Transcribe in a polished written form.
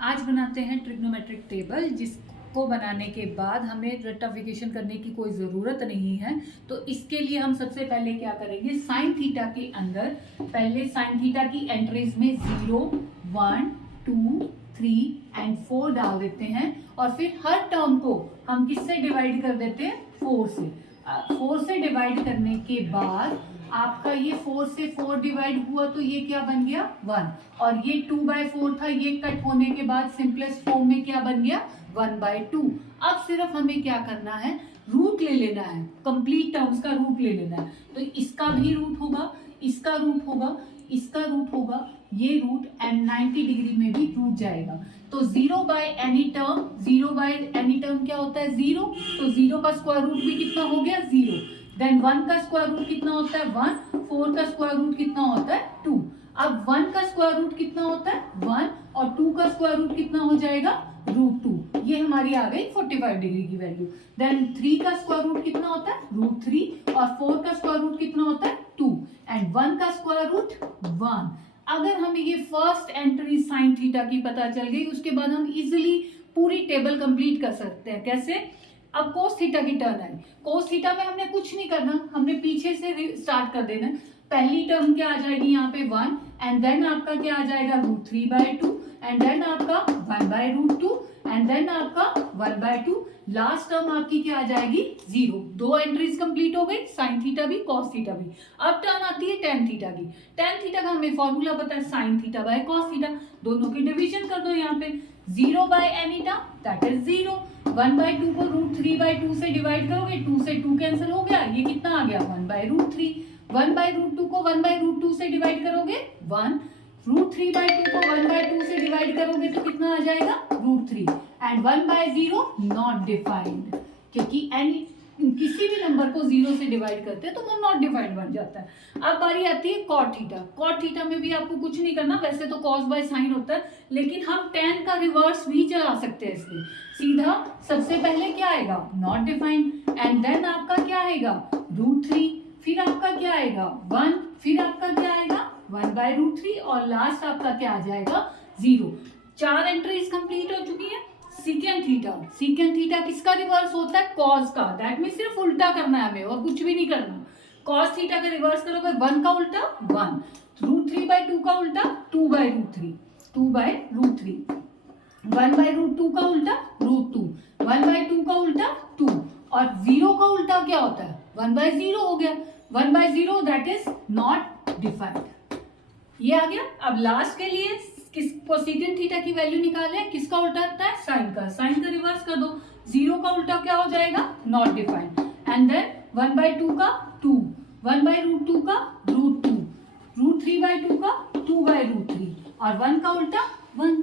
आज बनाते हैं ट्रिग्नोमेट्रिक टेबल, जिसको बनाने के बाद हमें रेक्टिफिकेशन करने की कोई ज़रूरत नहीं है। तो इसके लिए हम सबसे पहले क्या करेंगे, साइन थीटा के अंदर पहले साइन थीटा की एंट्रीज में 0, 1, 2, 3 एंड 4 डाल देते हैं और फिर हर टर्म को हम किससे डिवाइड कर देते हैं, 4 से। 4 से डिवाइड करने के बाद आपका ये 4 से 4 डिवाइड हुआ तो ये क्या बन गया, 1। और ये 2/4 था, ये कट होने के बाद सिंपलेस्ट फॉर्म में क्या बन गया, 1/2। अब सिर्फ हमें क्या करना है, रूट ले लेना है, कंप्लीट टर्म्स का रूट ले लेना है। तो इसका भी रूट होगा, इसका रूट होगा, इसका रूट होगा, ये रूट एंड 90 डिग्री में भी रूट जाएगा। तो 0 by any term, 0 by any term क्या होता है, 0। तो 0 का स्क्वायर रूट भी कितना हो गया, 0। देन 1 का स्क्वायर रूट कितना होता है, 1। 4 का स्क्वायर रूट कितना होता है, 2। अब 1 का स्क्वायर रूट कितना होता है, 1। और 2 का स्क्वायर रूट कितना हो जाएगा, √2। ये हमारी आ गई 45 डिग्री की वैल्यू। देन 3 का स्क्वायर रूट कितना होता है, √3। और 4 का स्क्वायर रूट कितना होता है, 2। एंड 1 का स्क्वायर रूट 1। अगर हमें ये फर्स्ट एंट्री साइन थीटा की पता चल गई, उसके बाद हम इजिली पूरी टेबल कंप्लीट कर सकते हैं। कैसे, अब कोस थीटा की टर्न आई। कोस थीटा में हमने कुछ नहीं करना, हमने पीछे से स्टार्ट कर देना। पहली टर्म क्या आ जाएगी यहाँ पे 1 एंड देन आपका क्या आ जाएगा, √3/2 एंड देन आपका 1/√2 एंड देन आपका 1/2। लास्ट टर्म आपकी क्या आ जाएगी, 0। 2 एंट्रीज कंप्लीट हो गई, साइन थीटा भी कॉस थीटा भी। अब टर्न आती है टेन थीटा की। टेन थीटा का हमें फॉर्मूला पता है, sine theta by cos theta. दोनों की डिवीजन कर दो यहाँ पे, 0 by any term that is 0। 1/2 को √3/2 से डिवाइड करोगे, 2 से 2 कैंसिल हो गया, ये कितना आ गया, 1/√3। 1/√2 को 1/√2 से डिवाइड करोगे 1। √3/2 को 1/2 से डिवाइड करोगे तो कितना आ जाएगा, √3। एंड 1/0 नॉट डिफाइंड, क्योंकि एनी किसी भी नंबर को 0 से डिवाइड करते हैं तो वो नॉट डिफाइंड बन जाता है। अब बारी आती है कॉट थीटा। कॉट थीटा में भी आपको कुछ नहीं करना, वैसे तो कॉस बाय साइन होता है, लेकिन हम टेन का रिवर्स भी चला सकते हैं इसमें। सीधा सबसे पहले क्या आएगा, नॉट डिफाइंड एंड देन आपका क्या आएगा, √3। फिर आपका क्या आएगा, 1। फिर आपका क्या आएगा, 1/√3 और लास्ट आपका क्या आ जाएगा, 0। 4 एंट्रीज कंप्लीट हो चुकी है। सीकेंट थीटा, सीकेंट थीटा किसका रिवर्स होता है, कॉस का। दैट मीन सिर्फ उल्टा करना है हमें और कुछ भी नहीं करना। कॉस थीटा का रिवर्स करोगे, 1 का उल्टा 1, √3/2 का उल्टा 2/√3, 2/√3, 1/√2 का उल्टा √2, 1/2 का उल्टा 2 और 0 का उल्टा क्या होता है, 1/0 हो गया। 1/0 दैट इज नॉट डिफाइंड। ये आ गया। अब लास्ट के लिए किसको सीकेंट थीटा की वैल्यू निकाले, किसका उल्टा होता है, साइन का। साइन का रिवर्स कर दो, 0 का उल्टा क्या हो जाएगा, नॉट डिफाइंड एंड देन 1/2 का 2, 1/√2 का √2, √3/2 का 2/√3 और 1 का उल्टा 1।